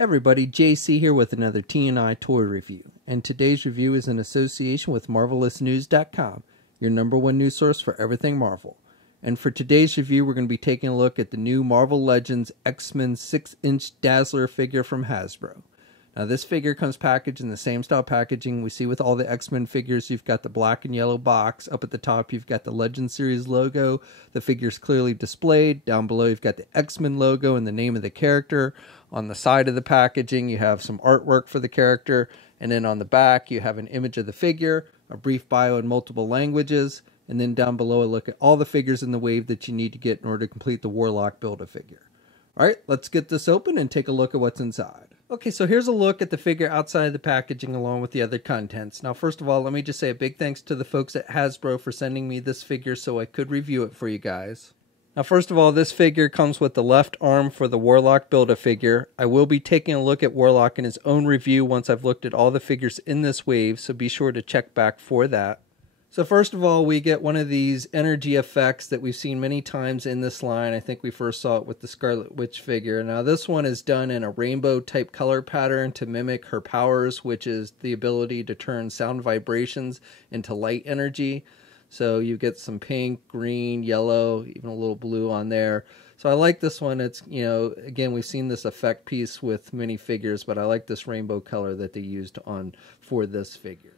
Everybody, JC here with another T&I toy review, and today's review is in association with MarvelousNews.com, your #1 news source for everything Marvel. And for today's review, we're going to be taking a look at the new Marvel Legends X-Men 6-inch Dazzler figure from Hasbro. Now this figure comes packaged in the same style packaging we see with all the X-Men figures. You've got the black and yellow box. Up at the top you've got the Legends series logo. The figure's clearly displayed. Down below you've got the X-Men logo and the name of the character. On the side of the packaging you have some artwork for the character. And then on the back you have an image of the figure, a brief bio in multiple languages, and then down below a look at all the figures in the wave that you need to get in order to complete the Warlock Build-A-Figure. Alright, let's get this open and take a look at what's inside. Okay, so here's a look at the figure outside of the packaging along with the other contents. Now, first of all, let me just say a big thanks to the folks at Hasbro for sending me this figure so I could review it for you guys. Now, first of all, this figure comes with the left arm for the Warlock Build-A-Figure. I will be taking a look at Warlock in his own review once I've looked at all the figures in this wave, so be sure to check back for that. So first of all, we get one of these energy effects that we've seen many times in this line. I think we first saw it with the Scarlet Witch figure. Now this one is done in a rainbow type color pattern to mimic her powers, which is the ability to turn sound vibrations into light energy. So you get some pink, green, yellow, even a little blue on there. So I like this one. It's, you know, again, we've seen this effect piece with many figures, but I like this rainbow color that they used for this figure.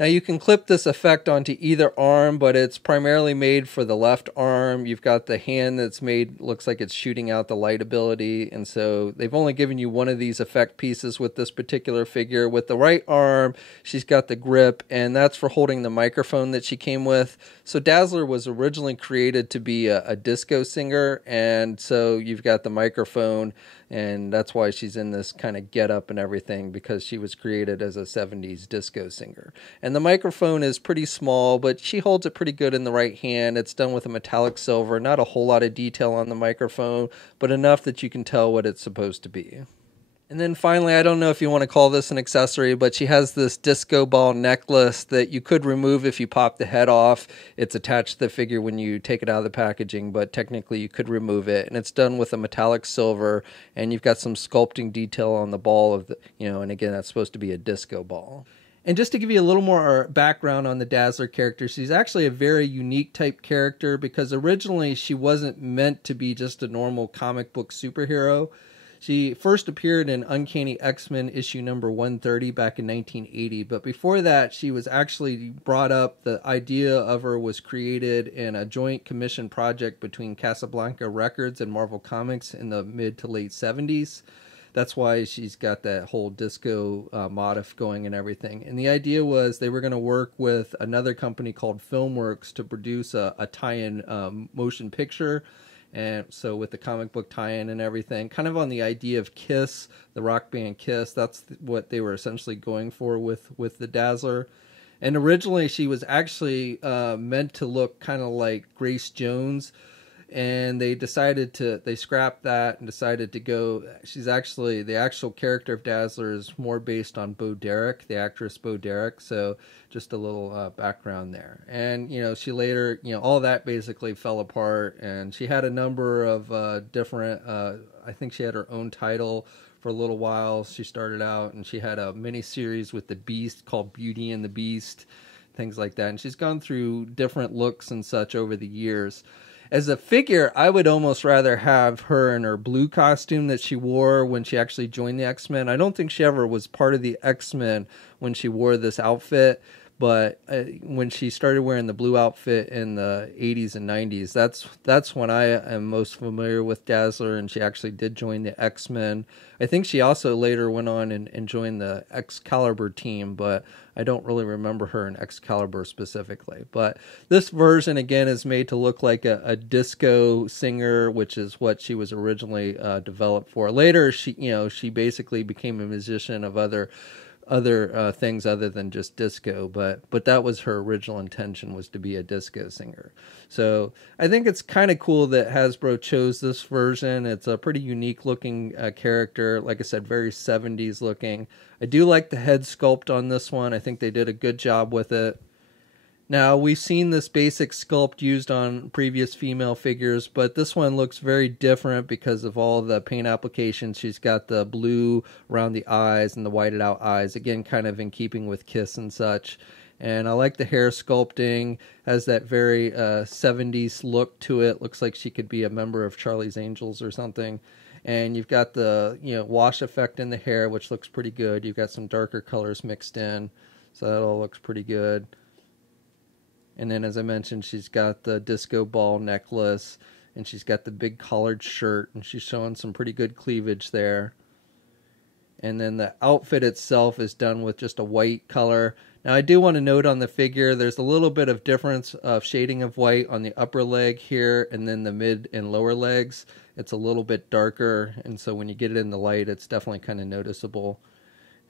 Now you can clip this effect onto either arm, but it's primarily made for the left arm. You've got the hand that's made, looks like it's shooting out the light ability, and so they've only given you one of these effect pieces with this particular figure. With the right arm, she's got the grip, and that's for holding the microphone that she came with. So Dazzler was originally created to be a disco singer, and so you've got the microphone, and that's why she's in this kind of get-up and everything, because she was created as a 70s disco singer. And the microphone is pretty small, but she holds it pretty good in the right hand. It's done with a metallic silver, not a whole lot of detail on the microphone, but enough that you can tell what it's supposed to be. And then finally, I don't know if you want to call this an accessory, but she has this disco ball necklace that you could remove if you pop the head off. It's attached to the figure when you take it out of the packaging, but technically you could remove it. And it's done with a metallic silver, and you've got some sculpting detail on the ball of the, and again, that's supposed to be a disco ball. And just to give you a little more background on the Dazzler character, she's actually a very unique type character because originally she wasn't meant to be just a normal comic book superhero. She first appeared in Uncanny X-Men issue number 130 back in 1980, but before that she was actually brought up. The idea of her was created in a joint commission project between Casablanca Records and Marvel Comics in the mid to late 70s. That's why she's got that whole disco motif going and everything. And the idea was they were going to work with another company called Filmworks to produce a tie-in motion picture. And so with the comic book tie-in and everything, kind of on the idea of Kiss, the rock band Kiss, that's what they were essentially going for with the Dazzler. And originally she was actually meant to look kind of like Grace Jones, and they scrapped that and decided to go, she's actually, the actual character of Dazzler is more based on Bo Derek, the actress Bo Derek, so just a little background there. And, she later, all that basically fell apart, and she had a number of different, I think she had her own title for a little while. She started out, and she had a mini-series with the Beast called Beauty and the Beast, things like that, and she's gone through different looks and such over the years. As a figure, I would almost rather have her in her blue costume that she wore when she actually joined the X-Men. I don't think she ever was part of the X-Men when she wore this outfit, but when she started wearing the blue outfit in the 80s and 90s, that's when I am most familiar with Dazzler, and she actually did join the X-Men. I think she also later went on and joined the Excalibur team, but I don't really remember her in Excalibur specifically. But this version, again, is made to look like a disco singer, which is what she was originally developed for. Later, she basically became a musician of other things other than just disco, but that was her original intention, was to be a disco singer. So I think it's kind of cool that Hasbro chose this version. It's a pretty unique looking character. Like I said, very 70s looking. I do like the head sculpt on this one. I think they did a good job with it. Now, we've seen this basic sculpt used on previous female figures, but this one looks very different because of all the paint applications. She's got the blue around the eyes and the whited out eyes, again, kind of in keeping with Kiss and such. And I like the hair sculpting, has that very 70s look to it. Looks like she could be a member of Charlie's Angels or something. And you've got the wash effect in the hair, which looks pretty good. You've got some darker colors mixed in, so that all looks pretty good. And then, as I mentioned, she's got the disco ball necklace, and she's got the big collared shirt, and she's showing some pretty good cleavage there. And then the outfit itself is done with just a white color. Now, I do want to note on the figure, there's a little bit of difference of shading of white on the upper leg here, and then the mid and lower legs. It's a little bit darker, and so when you get it in the light, it's definitely kind of noticeable.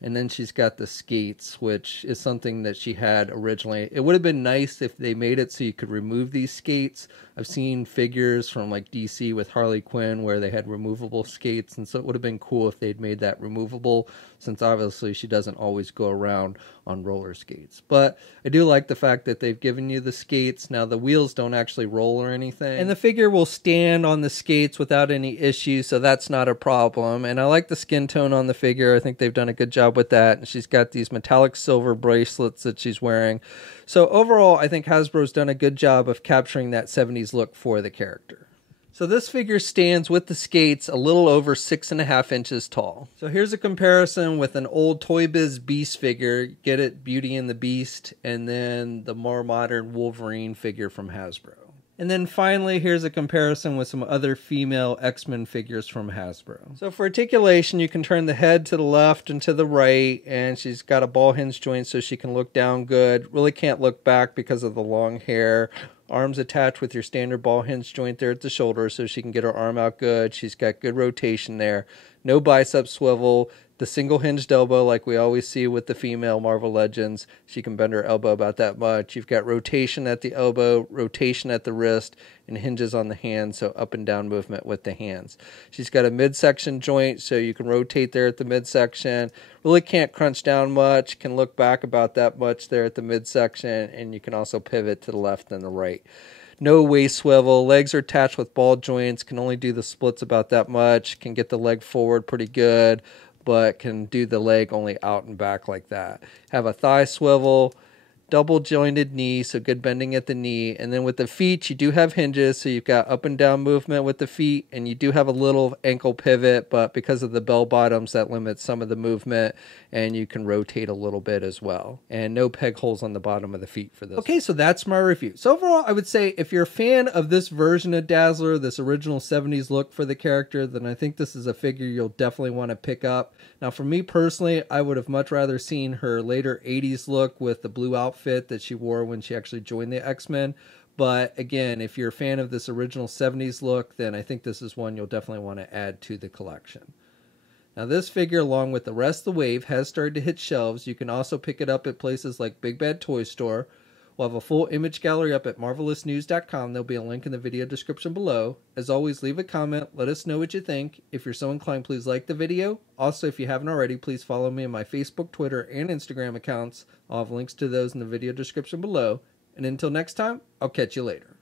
And then she's got the skates, which is something that she had originally. It would have been nice if they made it so you could remove these skates. I've seen figures from like DC with Harley Quinn where they had removable skates, and so it would have been cool if they'd made that removable, since obviously she doesn't always go around on roller skates. But I do like the fact that they've given you the skates. Now, the wheels don't actually roll or anything, and the figure will stand on the skates without any issues, so that's not a problem. And I like the skin tone on the figure. I think they've done a good job with that. And she's got these metallic silver bracelets that she's wearing. So overall, I think Hasbro's done a good job of capturing that 70s look for the character. So this figure stands with the skates a little over 6.5 inches tall. So here's a comparison with an old Toy Biz Beast figure. Get it, Beauty and the Beast, and then the more modern Wolverine figure from Hasbro. And then finally, here's a comparison with some other female X-Men figures from Hasbro. So for articulation, you can turn the head to the left and to the right, and she's got a ball hinge joint so she can look down good. Really can't look back because of the long hair. Arms attached with your standard ball hinge joint there at the shoulder so she can get her arm out good. She's got good rotation there. No bicep swivel. The single hinged elbow like we always see with the female Marvel Legends. She can bend her elbow about that much. You've got rotation at the elbow, rotation at the wrist, and hinges on the hand, so up and down movement with the hands. She's got a midsection joint, so you can rotate there at the midsection. Really can't crunch down much, can look back about that much there at the midsection, and you can also pivot to the left and the right. No waist swivel. Legs are attached with ball joints, can only do the splits about that much, can get the leg forward pretty good, but can do the leg only out and back like that. Have a thigh swivel, double jointed knee, so good bending at the knee. And then with the feet, you do have hinges, so you've got up and down movement with the feet, and you do have a little ankle pivot, but because of the bell bottoms, that limits some of the movement, and you can rotate a little bit as well. And no peg holes on the bottom of the feet for this. Okay, so that's my review. So overall, I would say if you're a fan of this version of Dazzler, this original 70s look for the character, then I think this is a figure you'll definitely want to pick up. Now, for me personally, I would have much rather seen her later 80s look with the blue outfit that she wore when she actually joined the X-Men. But again, if you're a fan of this original 70s look, then I think this is one you'll definitely want to add to the collection. Now, this figure, along with the rest of the wave, has started to hit shelves. You can also pick it up at places like Big Bad Toy Store. We'll have a full image gallery up at marvelousnews.com. There'll be a link in the video description below. As always, leave a comment. Let us know what you think. If you're so inclined, please like the video. Also, if you haven't already, please follow me on my Facebook, Twitter, and Instagram accounts. I'll have links to those in the video description below. And until next time, I'll catch you later.